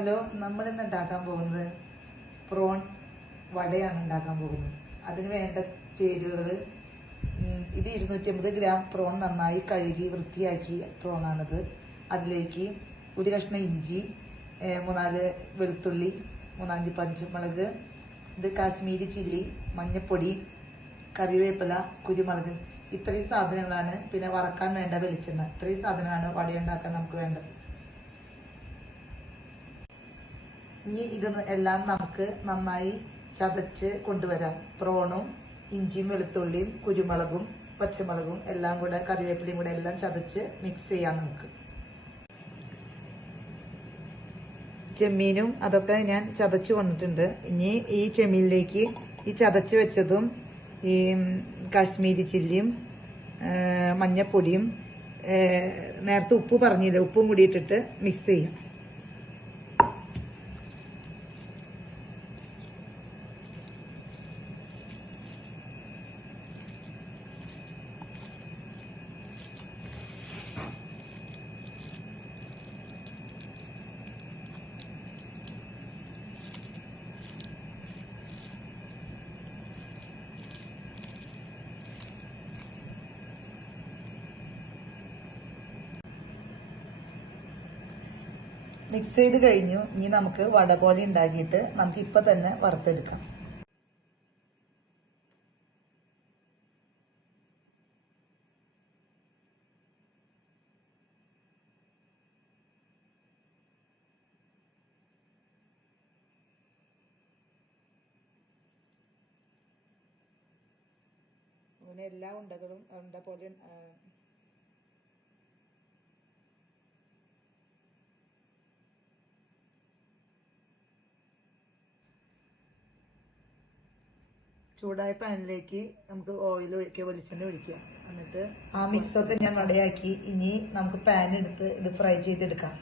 Hello, നമ്മൾ ഇന്ന് ഉണ്ടാക്കാൻ പോകുന്നത് പ്രോൺ വടയാണ് ഉണ്ടാക്കാൻ പോകുന്നത്. അതിന് വേണ്ട ചേരുവകൾ ഇത് 250 ഗ്രാം പ്രോൺ നന്നായി കഴുകി വൃത്തിയാക്കി പ്രോണാണിത്. അതിലേക്ക് ഒരു കഷ്ണം ഇഞ്ചി, 3-4 വെളുത്തുള്ളി, 3-5 പച്ചമുളക്, ഇത് കാശ്മീരി ചില്ലി, മഞ്ഞൾപ്പൊടി, കറിവേപ്പില, കുരുമുളക്, ഇത്രയും സാധനങ്ങളാണ്. പിന്നെ വറക്കാൻ വേണ്ട വെളിച്ചെണ്ണ. ഇത്രയും സാധനമാണ് വടയുണ്ടാക്കാൻ നമുക്ക് വേണ്ടത്. ഇനി ഇത് എല്ലാം നമുക്ക് നന്നായി ചതച്ച് കൊണ്ടുവരാം. പ്രോണും ഇഞ്ചിയും വെളുത്തുള്ളിയും കുരുമുളകും പച്ചമുളകും എല്ലാം കൂടെ കറിവേപ്പിലയും കൂടെ എല്ലാം ചതച്ച് മിക്സ് ചെയ്യാം. നമുക്ക് ചെമ്മീനും അതൊക്കെ ഞാൻ ചതച്ച് കൊണ്ടിട്ടുണ്ട്. ഇനി ഈ ചെമ്മീനിലേക്ക് ഈ ചതച്ച് വെച്ചതും ഈ കാശ്മീരി ചില്ലിയും മഞ്ഞപ്പൊടിയും നേരത്തെ ഉപ്പ് പറഞ്ഞില്ല, ഉപ്പും കൂടി ഇട്ടിട്ട് മിക്സ് ചെയ്യാം. മിക്സ് ചെയ്ത് കഴിഞ്ഞു. ഇനി നമുക്ക് വട പോലെ ഉണ്ടാക്കിയിട്ട് നമുക്ക് ഇപ്പൊ തന്നെ വറുത്തെടുക്കാം. അങ്ങനെ എല്ലാ ഉണ്ടകളും ഉണ്ട പോലെ ചൂടായ പാനിലേക്ക് നമുക്ക് ഓയിൽ ഒഴിക്കുക, വെളിച്ചെണ്ണ ഒഴിക്കുക. എന്നിട്ട് ആ മിക്സൊക്കെ ഞാൻ വടയാക്കി. ഇനി നമുക്ക് പാൻ എടുത്ത് ഇത് ഫ്രൈ ചെയ്തെടുക്കാം.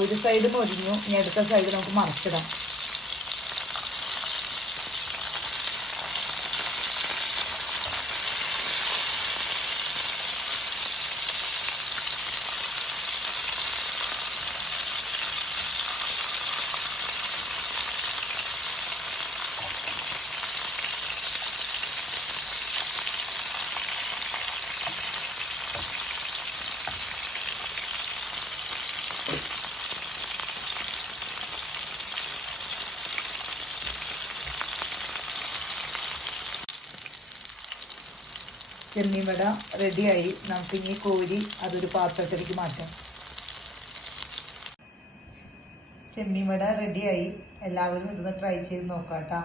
ഒരു സൈഡ് പൊരിഞ്ഞു. ഇനി അടുത്ത സൈഡ് നമുക്ക് മറിച്ചിടാം. ചെമ്മീൻ വട റെഡിയായി. നമുക്കിനി കോരി അതൊരു പാത്രത്തിലേക്ക് മാറ്റാം. ചെമ്മീൻ വട റെഡിയായി. എല്ലാവരും ഇതൊന്ന് ട്രൈ ചെയ്ത് നോക്കാം കേട്ടോ.